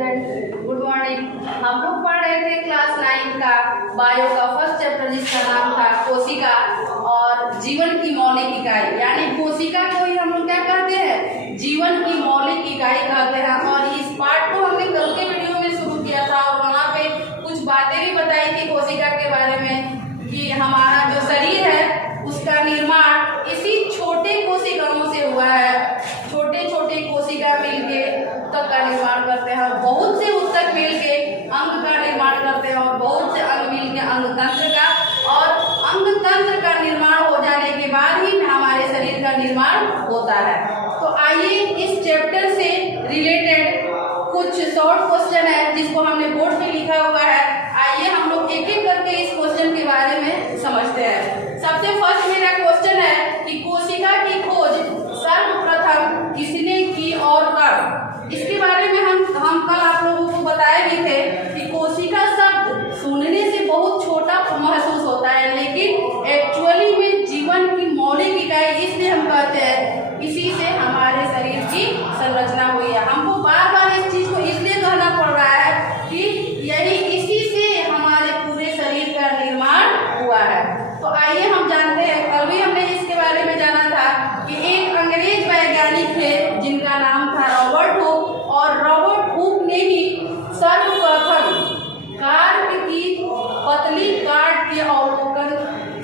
Student, good morning. हम लोग पढ़ रहे थे क्लास 9 का बायो का फर्स्ट चैप्टर जिसका नाम था कोशिका और जीवन की मौलिक इकाई। यानी कोशिका को ही हम लोग क्या कहते हैं, जीवन की मौलिक इकाई कहते हैं। और इस पार्ट को हमने कल के वीडियो में शुरू किया था और वहाँ पे कुछ बातें भी बताई थी कोशिका के बारे में कि हमारा जो शरीर है उसका निर्माण इसी छोटे कोशिकाओं से हुआ है। छोटे छोटे कोशिका मिलके ऊतक का निर्माण करते हैं, बहुत से ऊतक मिलके अंग का निर्माण करते हैं और बहुत से अंग मिलके अंग तंत्र का, और अंग तंत्र का निर्माण हो जाने के बाद ही हमारे शरीर का निर्माण होता है। तो आइए इस चैप्टर से रिलेटेड कुछ शॉर्ट क्वेश्चन है जिसको हमने बोर्ड पे लिखा हुआ है। आइए हम लोग एक एक करके इस क्वेश्चन के बारे में समझते हैं। सबसे फर्स्ट मेरा क्वेश्चन है कि कोशिका की खोज सर्वप्रथम किसने की और कब। इसके बारे में हम कल आप लोगों को बताए भी थे कि कोशिका शब्द सुनने से बहुत छोटा महसूस होता है, लेकिन एक्चुअली में जीवन की मौलिक इकाई इसलिए हम कहते हैं, इसी से हमारे शरीर की संरचना हुई है। हमको बार बार इस चीज को इसलिए कहना पड़ रहा है कि यही इसी से हमारे पूरे शरीर का निर्माण हुआ है। तो आइए हम जानते हैं, कल भी हमने इसके बारे में जाना था कि एक अंग्रेज वैज्ञानिक थे जिनका नाम था रॉबर्ट हुक, और रॉबर्ट हुक ने ही सर्वप्रथम कार्प की पतली काट के अवलोकन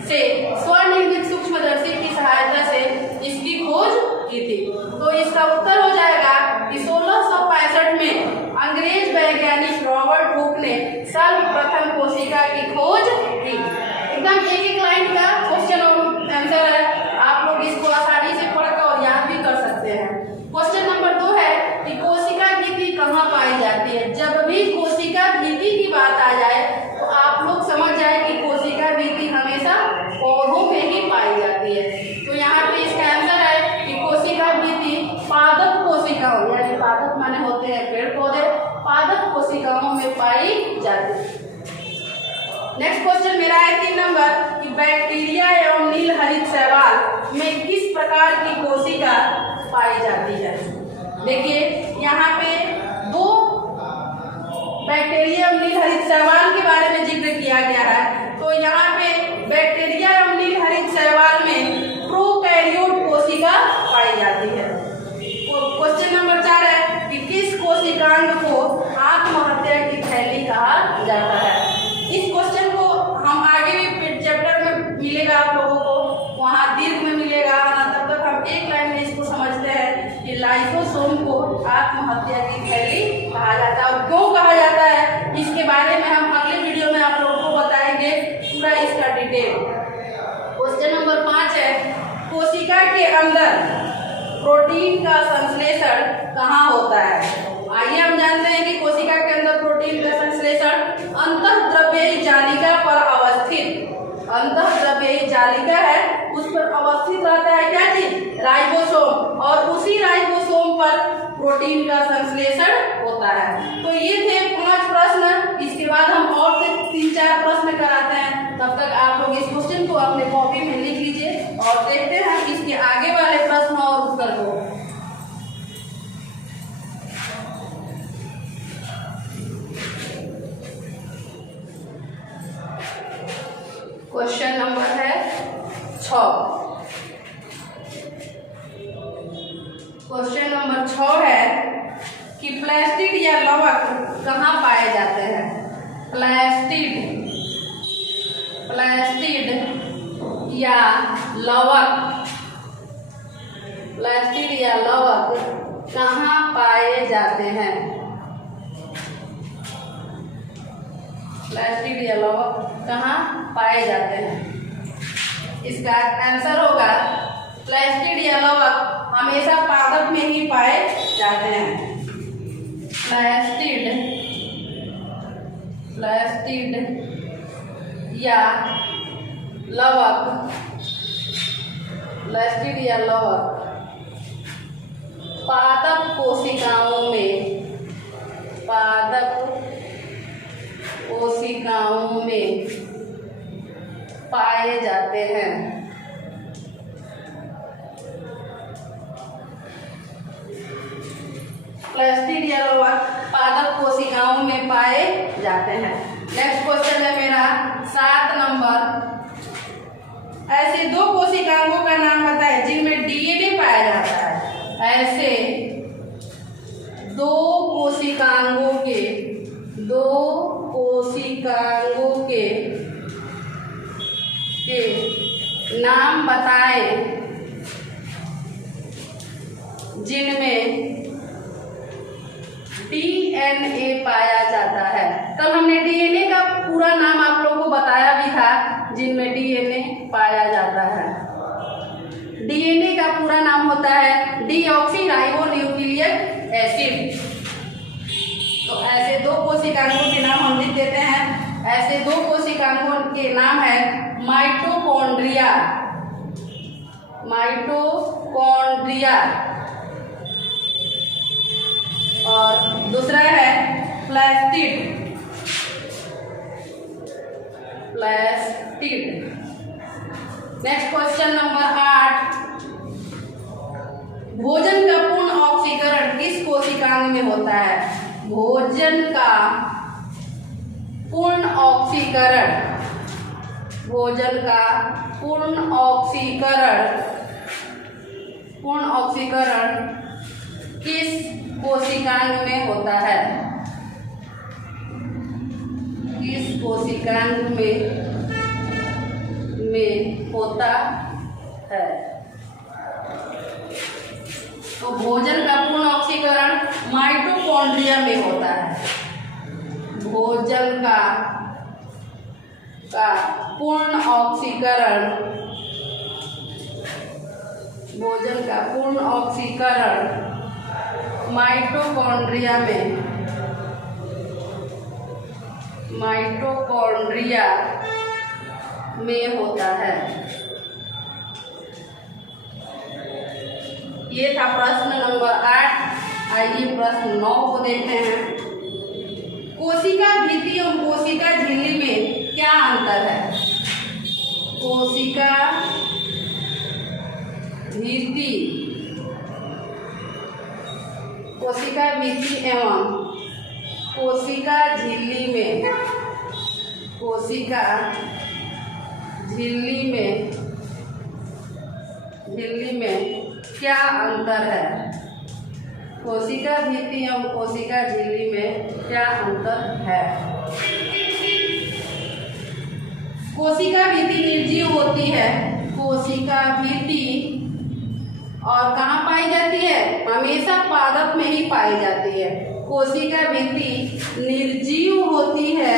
से स्वनिर्मित सूक्ष्मदर्शी की सहायता से इसकी खोज की थी। तो इसका उत्तर हो जाएगा कि 1665 में अंग्रेज वैज्ञानिक रॉबर्ट हुक ने सर्वप्रथम कोशिका की खोज की। एकदम एक एक लाइन का क्वेश्चन और आंसर है, आप लोग इसको आसानी से पढ़कर और याद भी कर सकते हैं। क्वेश्चन नंबर 2 है कि कोशिका भित्ति कहाँ पाई जाती है। जब भी कोशिका भित्ति की बात आ जाए तो आप लोग समझ जाए कि कोशिका भित्ति हमेशा पौधों में ही पाई जाती है। तो यहाँ पे इसका आंसर है कि कोशिका भित्ति पादप कोशिकाओं, यानी पादप माने होते हैं पेड़ पौधे, पादप कोशिकाओं में पाई जाती है। नेक्स्ट क्वेश्चन मेरा है 3 नंबर कि बैक्टीरिया एवं नीलहरित शैवाल में किस प्रकार की कोशिका पाई जाती है। देखिए यहाँ पे 2 बैक्टीरिया एवं नीलहरित शैवाल के बारे में जिक्र किया गया है। तो यहाँ पे बैक्टीरिया एवं नीलहरित शैवाल में प्रोकैरियोट कोशिका पाई जाती है। क्वेश्चन नंबर 4 है कि किस कोशिकांग को आत्महत्या की थैली कहा जाता है। इस क्वेश्चन को हम आगे भी चैप्टर में मिलेगा आप लोगों को, वहाँ दीर्घ में मिलेगा ना, तब तक हम एक लाइन में इसको समझते हैं कि लाइसोसोम को आत्महत्या की थैली कहा जाता है। और क्यों कहा जाता है इसके बारे में हम अगले वीडियो में आप लोगों को बताएंगे पूरा इसका डिटेल। क्वेश्चन नंबर 5 है कोशिका के अंदर प्रोटीन का संश्लेषण कहाँ होता है। आइए हम जानते हैं कि कोशिका के अंदर प्रोटीन का संश्लेषण अंतःद्रव्यी जालिका पर अवस्थित, अंतःद्रव्यी जालिका है उस पर अवस्थित रहता है क्या चीज, राइबोसोम, और उसी राइबोसोम पर प्रोटीन का संश्लेषण होता है। तो ये थे 5 प्रश्न। इसके बाद हम और से 3-4 प्रश्न कराते हैं। तब तक आप लोग इस क्वेश्चन को अपने कॉपी में लिख लीजिए और देखते हैं इसके आगे वाले प्रश्न और उत्तर को। क्वेश्चन नंबर है 6। क्वेश्चन नंबर 6 है कि प्लास्टिड या लवक कहाँ पाए जाते हैं। प्लास्टिड या लवक, प्लास्टिड या लवक कहाँ पाए जाते हैं। प्लास्टिड या लवक कहाँ पाए जाते हैं। इसका आंसर होगा प्लास्टिड या लवक हमेशा पादप में ही पाए जाते हैं। प्लास्टिड या लवक, प्लास्टिड या लवक पादप कोशिकाओं में पाए जाते हैं। प्लास्टिड या लवक पादप कोशिकाओं में पाए जाते हैं। नेक्स्ट क्वेश्चन है मेरा 7 नंबर। ऐसे 2 कोशिकाओं का नाम बताएं जिनमें डीएनए पाया जाता है। ऐसे 2 कोशिकाओं के नाम बताएं जिनमें डीएनए पाया जाता है। कल हमने डीएनए का पूरा नाम आप लोगों को बताया भी था, जिनमें डीएनए पाया जाता है। डीएनए का पूरा नाम होता है डीऑक्सीराइबोन्यूक्लिक एसिड। तो ऐसे 2 कोशिकाओं के नाम हम लिख देते हैं। ऐसे 2 कोशिकाओं के नाम है माइटोकॉन्ड्रिया और दूसरा है प्लास्टिड। Next question number 8। भोजन का पूर्ण ऑक्सीकरण किस कोशिकांग में होता है? भोजन का पूर्ण ऑक्सीकरण किस कोशिकांग में होता है? किस कोशिकांग में होता है? तो भोजन का पूर्ण ऑक्सीकरण माइटोकॉन्ड्रिया में होता है। भोजन का पूर्ण ऑक्सीकरण माइटोकॉन्ड्रिया में होता है। ये था प्रश्न नंबर 8। आइए प्रश्न 9 को देखते हैं। कोशिका भित्ति और कोशिका झिल्ली में क्या अंतर है? कोशिका भित्ति एवं कोशिका झिल्ली में क्या अंतर है? कोशिका भित्ति एवं कोशिका झिल्ली में क्या अंतर है? कोशिका भित्ति निर्जीव होती है। कोशिका भित्ति और कहाँ पाई जाती है? हमेशा पादप में ही पाई जाती है। कोशिका भित्ति निर्जीव होती है।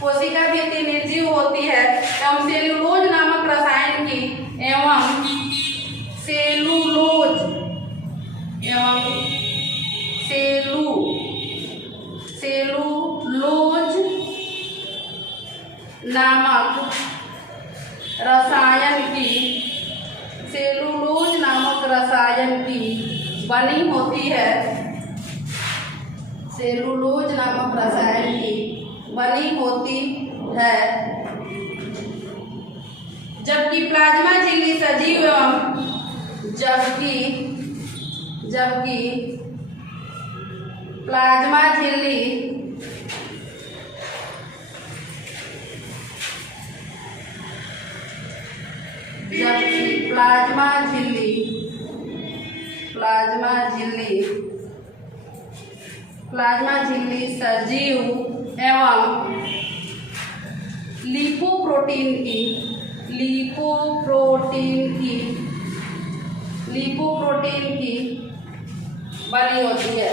कोशिका भित्ति निर्जीव होती है एवं सेलुलोज नामक रसायन की सेलुलोज नामक रसायन की बनी होती है। सेलुलोज नामक रसायन की बनी होती है। जबकि प्लाज्मा झिल्ली सजीव एवं जबकि प्लाज्मा झिल्ली सजीव एवं लिपोप्रोटीन की बनी होती है।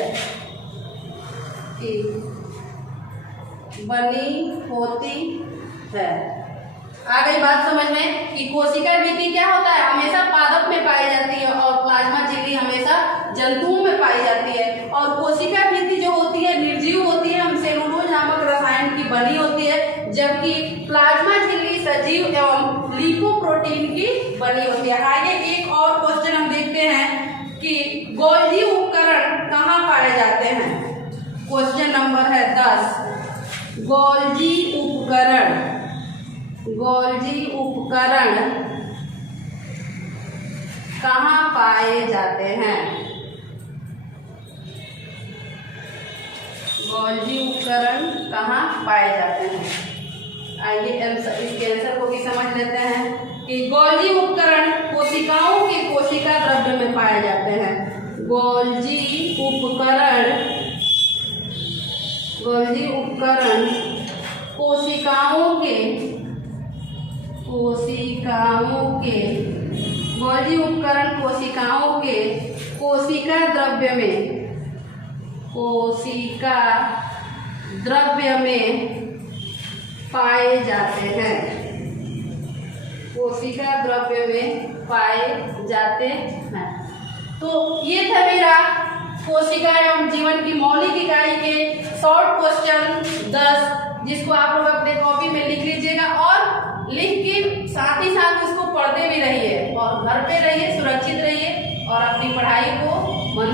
आ गई बात समझ में कि कोशिका भित्ति क्या होता है? हमेशा पादप में पाई जाती है और प्लाज्मा झिल्ली हमेशा जंतुओं में पाई जाती है। और कोशिका भित्ति जो होती है निर्जीव होती है, हम सेलुलोज नामक रसायन की बनी होती है, जबकि प्लाज्मा झिल्ली सजीव एवं लिपोप्रोटीन की बनी होती है। आगे एक और क्वेश्चन हम देखते हैं कि गोल्जी उपकरण कहाँ पाए जाते हैं? क्वेश्चन नंबर है 10। गोल्जी उपकरण कहाँ पाए जाते हैं? गोल्जी उपकरण कहाँ पाए जाते हैं? आइए इसके आंसर को भी समझ लेते हैं कि गोल्जी उपकरण कोशिकाओं के कोशिका द्रव्य में पाए जाते हैं। गोल्जी उपकरण कोशिकाओं के गोल्जी उपकरण कोशिकाओं के कोशिका द्रव्य में पाए जाते हैं। कोशिका द्रव्य में पाए जाते हैं। तो ये था मेरा कोशिका एवं जीवन की मौलिक इकाई के शॉर्ट क्वेश्चन 10, जिसको आप लोग अपने कॉपी में लिख लीजिएगा और लिख के साथ ही साथ उसको पढ़ते भी रहिए और घर पे रहिए, सुरक्षित रहिए और अपनी पढ़ाई को मन